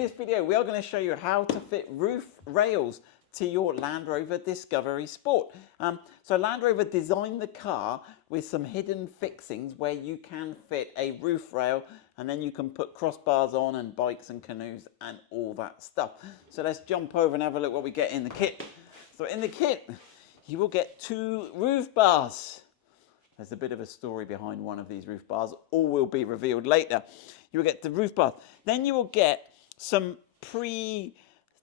In this video, we are going to show you how to fit roof rails to your Land Rover Discovery Sport. So Land Rover designed the car with some hidden fixings where you can fit a roof rail and then you can put crossbars on and bikes and canoes and all that stuff. So let's jump over and have a look what we get in the kit. So in the kit, you will get 2 roof bars. There's a bit of a story behind one of these roof bars. All will be revealed later. You will get the roof bars. Then you will get some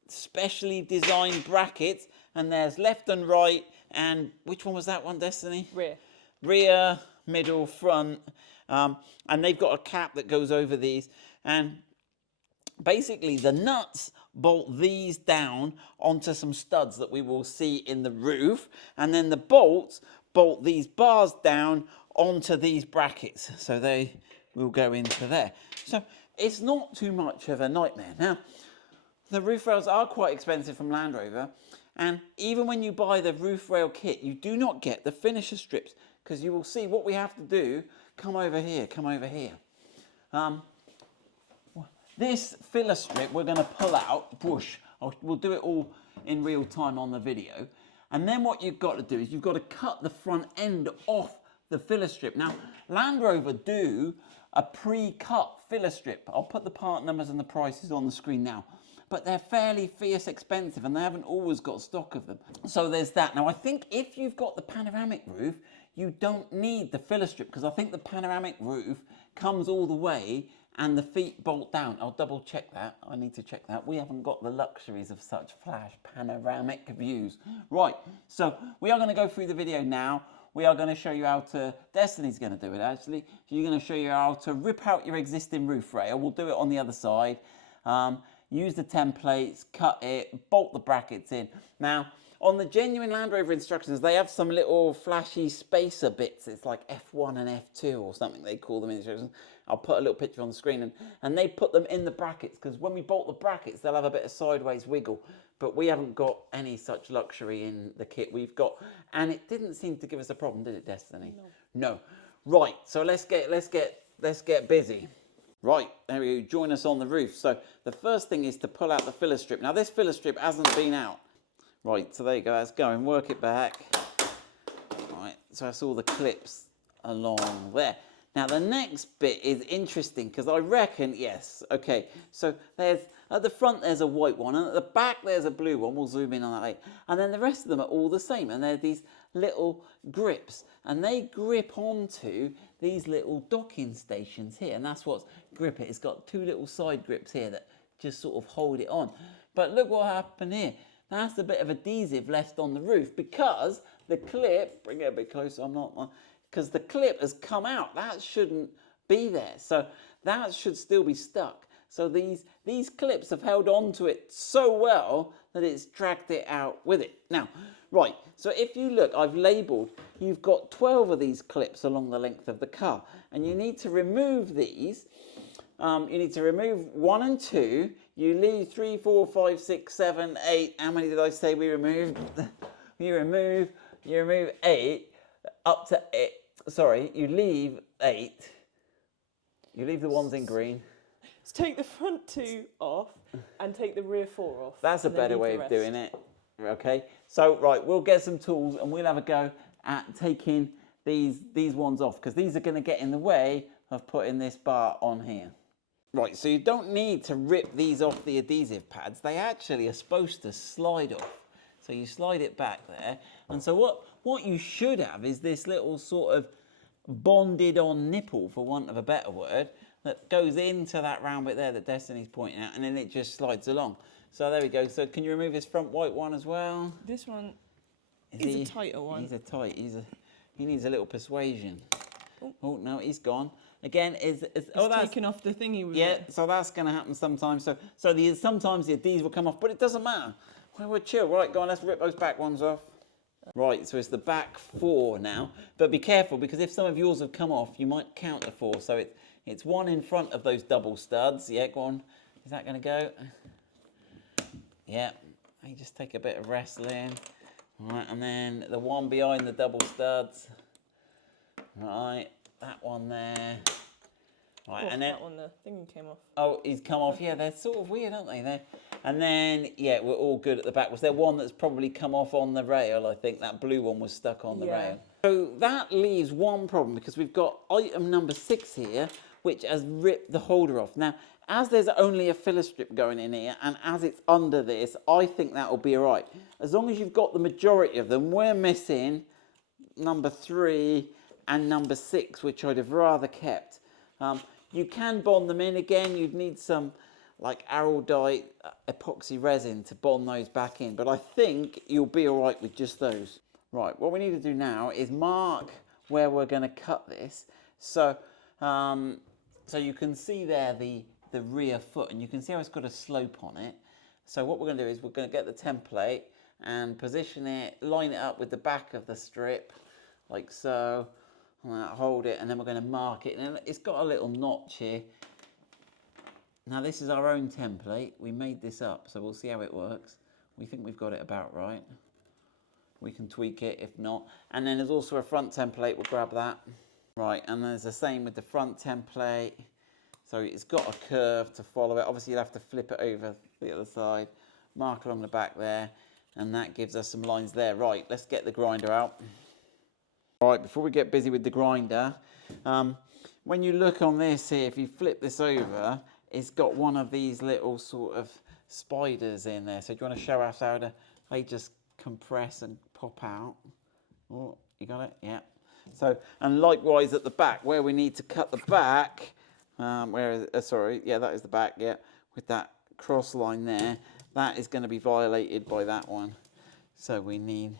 specially designed brackets, and there's left and right, and which one was that one, Destiny? Rear, middle, front, and they've got a cap that goes over these, and basically the nuts bolt these down onto some studs that we will see in the roof, and then the bolts bolt these bars down onto these brackets, so they will go into there. So it's not too much of a nightmare. Now, the roof rails are quite expensive from Land Rover, and even when you buy the roof rail kit, you do not get the finisher strips, because you will see what we have to do. Come over here. This filler strip we're going to pull out, we'll do it all in real time on the video, and then what you've got to do is you've got to cut the front end off the filler strip. Now, Land Rover do a pre-cut filler strip. I'll put the part numbers and the prices on the screen now, but they're fairly fierce expensive and they haven't always got stock of them. So there's that. Now I think if you've got the panoramic roof, you don't need the filler strip, because I think the panoramic roof comes all the way and the feet bolt down. I'll double check that. I need to check that. We haven't got the luxuries of such flash panoramic views. Right, so we are going to go through the video now. We are going to show you how to, Destiny's going to do it actually. You're going to show you how to rip out your existing roof rail. We'll do it on the other side. Use the templates, cut it, bolt the brackets in. Now, on the genuine Land Rover instructions, they have some little flashy spacer bits. It's like F1 and F2 or something they call them in instructions. I'll put a little picture on the screen, and they put them in the brackets, because when we bolt the brackets, they'll have a bit of sideways wiggle. But we haven't got any such luxury in the kit we've got, and it didn't seem to give us a problem, did it, Destiny? No. Right, so let's get busy. Right, there we go. Join us on the roof. So the first thing is to pull out the filler strip. Now this filler strip hasn't been out. Right, so there you go. Let's go and work it back. Right, so that's all the clips along there. Now the next bit is interesting, because I reckon, yes, okay, so there's, at the front there's a white one, and at the back there's a blue one. We'll zoom in on that later. And then the rest of them are all the same, and they're these little grips, and they grip onto these little docking stations here, and that's what's grip it. It's got 2 little side grips here that just sort of hold it on. But look what happened here. That's a bit of adhesive left on the roof, because the clip, bring it a bit closer, because the clip has come out. That shouldn't be there. So that should still be stuck. So these clips have held on to it so well that it's dragged it out with it. Now, right, so if you look, I've labelled, you've got 12 of these clips along the length of the car, and you need to remove these. You need to remove 1 and 2. You leave 3, 4, 5, 6, 7, 8. How many did I say we removed? You remove 8 up to 8. Sorry, you leave 8. You leave the ones in green. Let's take the front 2 off and take the rear 4 off. That's a better way of doing it. Okay, so right, we'll get some tools and we'll have a go at taking these ones off, because these are going to get in the way of putting this bar on here. Right, so you don't need to rip these off the adhesive pads. They actually are supposed to slide off. So you slide it back there. And so what you should have is this little sort of bonded on nipple, for want of a better word, that goes into that round bit there that Destiny's pointing out, and then it just slides along. So there we go. So can you remove this front white one as well? This one is a tighter one. He's a tight. He needs a little persuasion. Oh no, he's gone. Again, that's taken off the thingy with it. So that's going to happen sometimes. So sometimes the adhesive will come off, but it doesn't matter. We're chill. Right, go on, let's rip those back ones off. Right, so it's the back 4 now, but be careful, because if some of yours have come off, you might count the 4. So it's 1 in front of those double studs. Yeah, go on. Is that going to go? Yeah. You just take a bit of wrestling. Right, and then the one behind the double studs. Right, that one there. Right, Oh, and then that one, the thing came off. oh, he's come off. Yeah, they're sort of weird, aren't they? And then yeah, we're all good at the back. Was there one that's probably come off on the rail? I think that blue one was stuck on the rail. So that leaves one problem because we've got item number 6 here, which has ripped the holder off. Now, as there's only a filler strip going in here, and as it's under this, I think that will be all right. As long as you've got the majority of them, we're missing number 3 and number 6, which I'd have rather kept. You can bond them in again. You'd need some like araldite epoxy resin to bond those back in, but I think you'll be all right with just those. Right, what we need to do now is mark where we're going to cut this. So, so you can see there the rear foot, and you can see how it's got a slope on it. So what we're going to do is we're going to get the template and position it, line it up with the back of the strip, like so. Hold it, and then we're going to mark it, and it's got a little notch here. Now this is our own template. We made this up, so we'll see how it works. We think we've got it about right. We can tweak it if not. And then there's also a front template. We'll grab that. Right, and there's the same with the front template. So it's got a curve to follow it. Obviously you'll have to flip it over the other side, mark along the back there, and that gives us some lines there. Right, let's get the grinder out. Right, before we get busy with the grinder, when you look on this here, if you flip this over, it's got one of these little sort of spiders in there. So do you want to show us how they just compress and pop out? Oh, you got it? Yeah. So, and likewise at the back, where we need to cut the back, sorry, yeah, that is the back, yeah, with that cross line there, that is going to be violated by that one. So we need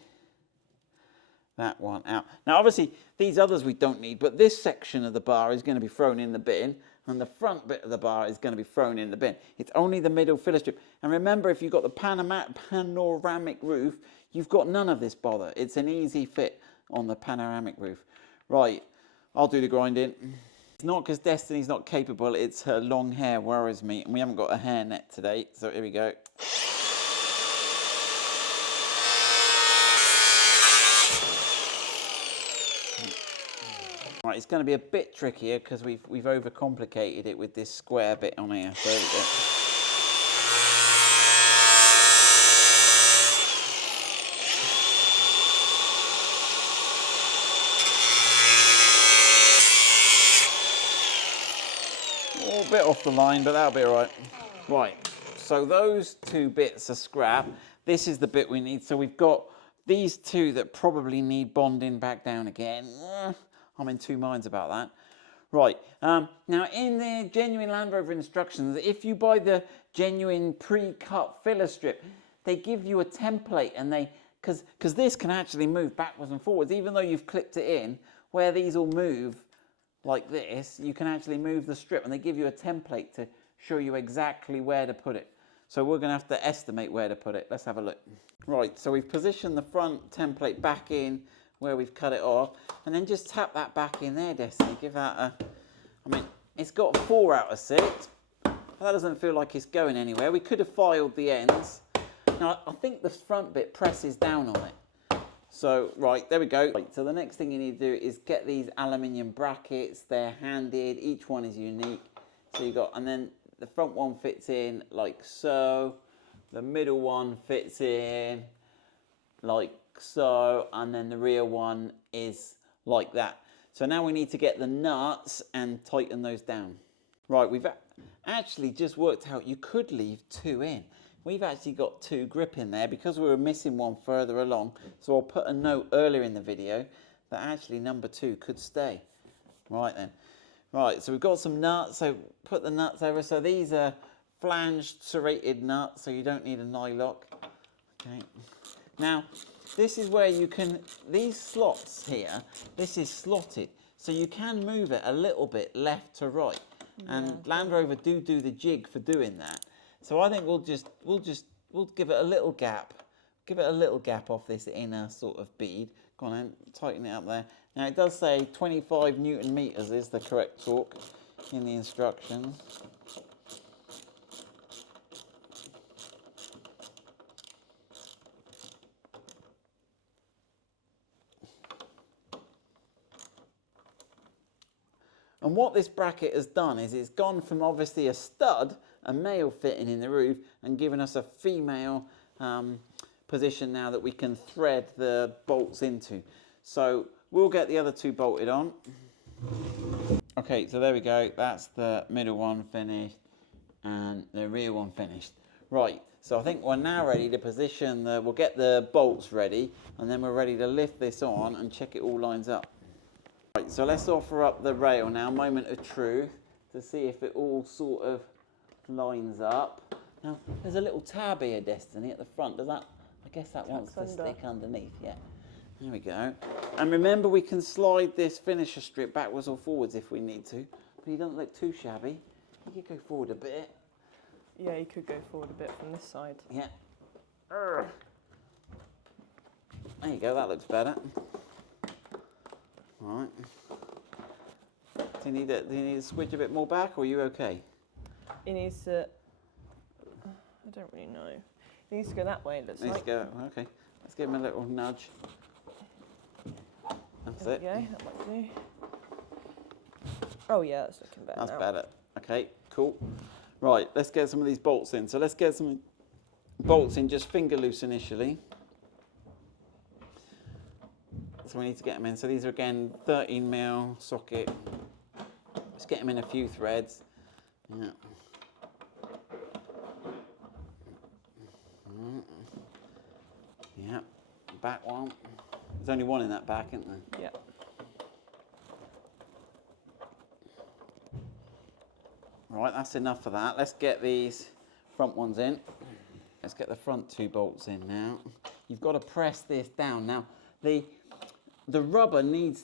that one out. Now obviously these others we don't need, but this section of the bar is going to be thrown in the bin, and the front bit of the bar is going to be thrown in the bin. It's only the middle filler strip. And remember, if you've got the panoramic roof, you've got none of this bother. It's an easy fit on the panoramic roof. Right, I'll do the grinding. It's not because Destiny's not capable, it's her long hair worries me, and we haven't got a hairnet today, so here we go. Right, it's going to be a bit trickier because we've overcomplicated it with this square bit on here. So there we go. A bit off the line, but that'll be all right. Right, so those 2 bits are scrap. This is the bit we need. So we've got these 2 that probably need bonding back down again. I'm in 2 minds about that. Right, now in the genuine Land Rover instructions, if you buy the genuine pre-cut filler strip, they give you a template, and because this can actually move backwards and forwards, even though you've clipped it in, where these will move like this, you can actually move the strip, and they give you a template to show you exactly where to put it. So we're going to have to estimate where to put it. Let's have a look. Right, so we've positioned the front template back in where we've cut it off, and then just tap that back in there, Destiny. Give that a, I mean, it's got 4 out of 6. That doesn't feel like it's going anywhere. We could have filed the ends. Now, I think the front bit presses down on it. So, right, there we go. Right, so the next thing you need to do is get these aluminium brackets. They're handed. Each one is unique. So you got, and then the front one fits in like so. The middle one fits in like so, and then the rear one is like that. So now we need to get the nuts and tighten those down. Right, we've actually just worked out you could leave 2 in. We've actually got 2 grip in there because we were missing one further along. So I'll put a note earlier in the video that actually number 2 could stay. Right then. Right, so we've got some nuts, so put the nuts over. So these are flanged serrated nuts, so you don't need a nylock. Okay. Now, this is where you can, these slots here, this is slotted, so you can move it a little bit left to right. Yeah. And Land Rover do the jig for doing that. So I think we'll give it a little gap. Give it a little gap off this inner sort of bead. Go on then, tighten it up there. Now it does say 25 Newton meters is the correct torque in the instructions. And what this bracket has done is it's gone from obviously a stud, a male fitting in the roof, and given us a female position now that we can thread the bolts into. So we'll get the other two bolted on. Okay, so there we go. That's the middle one finished and the rear one finished. Right, so I think we're now ready to position we'll get the bolts ready, and then we're ready to lift this on and check it all lines up. Right, so let's offer up the rail now, moment of truth, to see if it all sort of lines up. Now, there's a little tab here, Destiny, at the front. Does that, I guess that wants to stick underneath, yeah. There we go. And remember, we can slide this finisher strip backwards or forwards if we need to, but he doesn't look too shabby. He could go forward a bit. Yeah, you could go forward a bit from this side. Yeah. There you go, that looks better. Right. Do you need to switch a bit more back, or are you okay? He needs to, I don't really know. He needs to go that way, it looks like. Needs to go, okay. Let's give him a little nudge. That's There it. we go, that might do. Oh yeah, that's looking better. That's now. better. Okay, cool. Right, let's get some of these bolts in. So let's get some bolts in, just finger loose initially. So we need to get them in. So these are again 13mm socket. Let's get them in a few threads. Yeah. Yeah. Back one. There's only one in that back, isn't there? Yeah. Right, that's enough for that. Let's get these front ones in. Let's get the front two bolts in now. You've got to press this down. Now, the rubber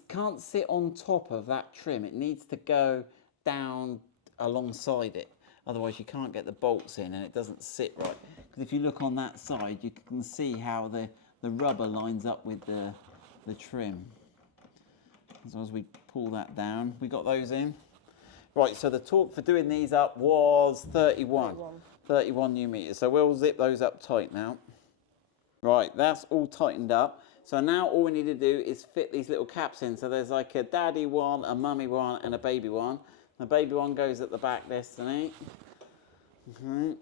can't sit on top of that trim. It needs to go down alongside it. Otherwise, you can't get the bolts in and it doesn't sit right. Because if you look on that side, you can see how the rubber lines up with the trim. As long as we pull that down, we got those in. Right, so the torque for doing these up was 31 Nm. So we'll zip those up tight now. Right, that's all tightened up. So now all we need to do is fit these little caps in. So there's like a daddy one, a mummy one, and a baby one. The baby one goes at the back, Destiny. And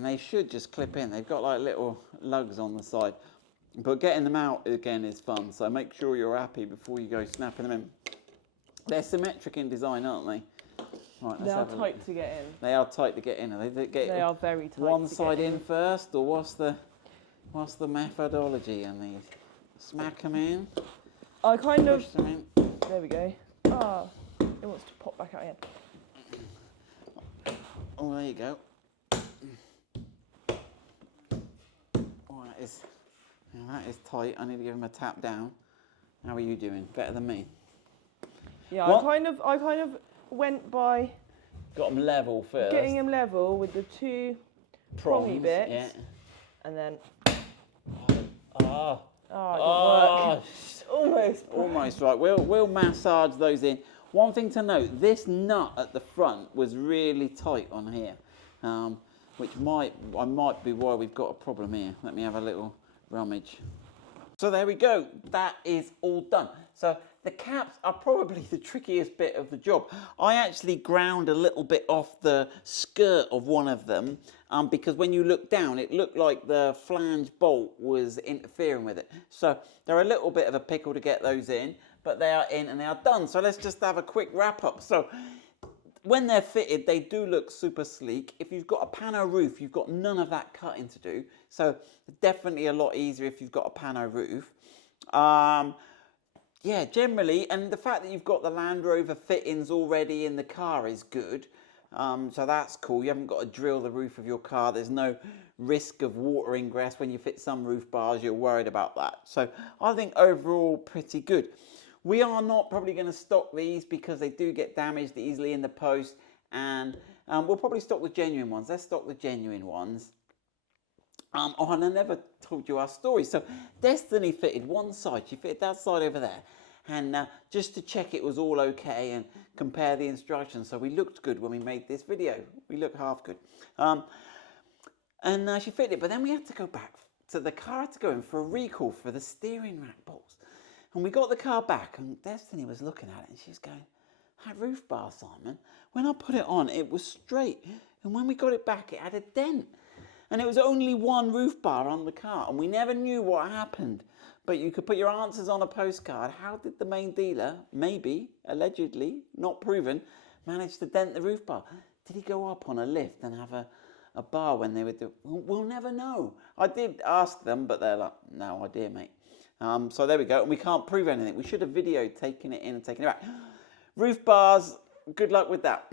they should just clip in. They've got like little lugs on the side. But getting them out again is fun. So make sure you're happy before you go snapping them in. They're symmetric in design, aren't they? Right, They are tight to get in. They are tight to get in. They are very tight. One side in first, or what's the methodology on these? Smack them in. I kind of. Push them in. There we go. Ah, it wants to pop back out again. Oh, there you go. Oh, that is tight. I need to give him a tap down. How are you doing? Better than me. Yeah, I kind of went by got them level first. getting them level with the two prongy bits, yeah. and then Oh, it didn't work. almost right. We'll massage those in. One thing to note: this nut at the front was really tight on here, which might be why we've got a problem here. Let me have a little rummage. So there we go. That is all done. So the caps are probably the trickiest bit of the job. I actually ground a little bit off the skirt of one of them because when you look down, it looked like the flange bolt was interfering with it. So they're a little bit of a pickle to get those in, but they are in and they are done. So let's just have a quick wrap up. So when they're fitted, they do look super sleek. If you've got a pano roof, you've got none of that cutting to do. So definitely a lot easier if you've got a pano roof. Yeah, generally, and the fact that you've got the Land Rover fittings already in the car is good. So that's cool. You haven't got to drill the roof of your car. There's no risk of water ingress when you fit some roof bars. You're worried about that. So I think overall pretty good. We are not probably going to stock these because they do get damaged easily in the post, and we'll probably stock the genuine ones. Let's stock the genuine ones. Oh, and I never told you our story. So Destiny fitted one side. She fitted that side over there. And just to check it was all okay and compare the instructions. So we looked good when we made this video. We look half good. And she fitted it. But then we had to go back to the car to go in for a recall for the steering rack bolts. And we got the car back, and Destiny was looking at it, and she was going, that roof bar, Simon, when I put it on, it was straight. And when we got it back, it had a dent. And it was only one roof bar on the car, and we never knew what happened. But you could put your answers on a postcard. How did the main dealer, maybe, allegedly, not proven, manage to dent the roof bar? Did he go up on a lift and have a bar when they were doing? We'll never know. I did ask them, but they're like, no idea, mate. So there we go, and we can't prove anything. We should have videoed taking it in and taking it back. Roof bars, good luck with that.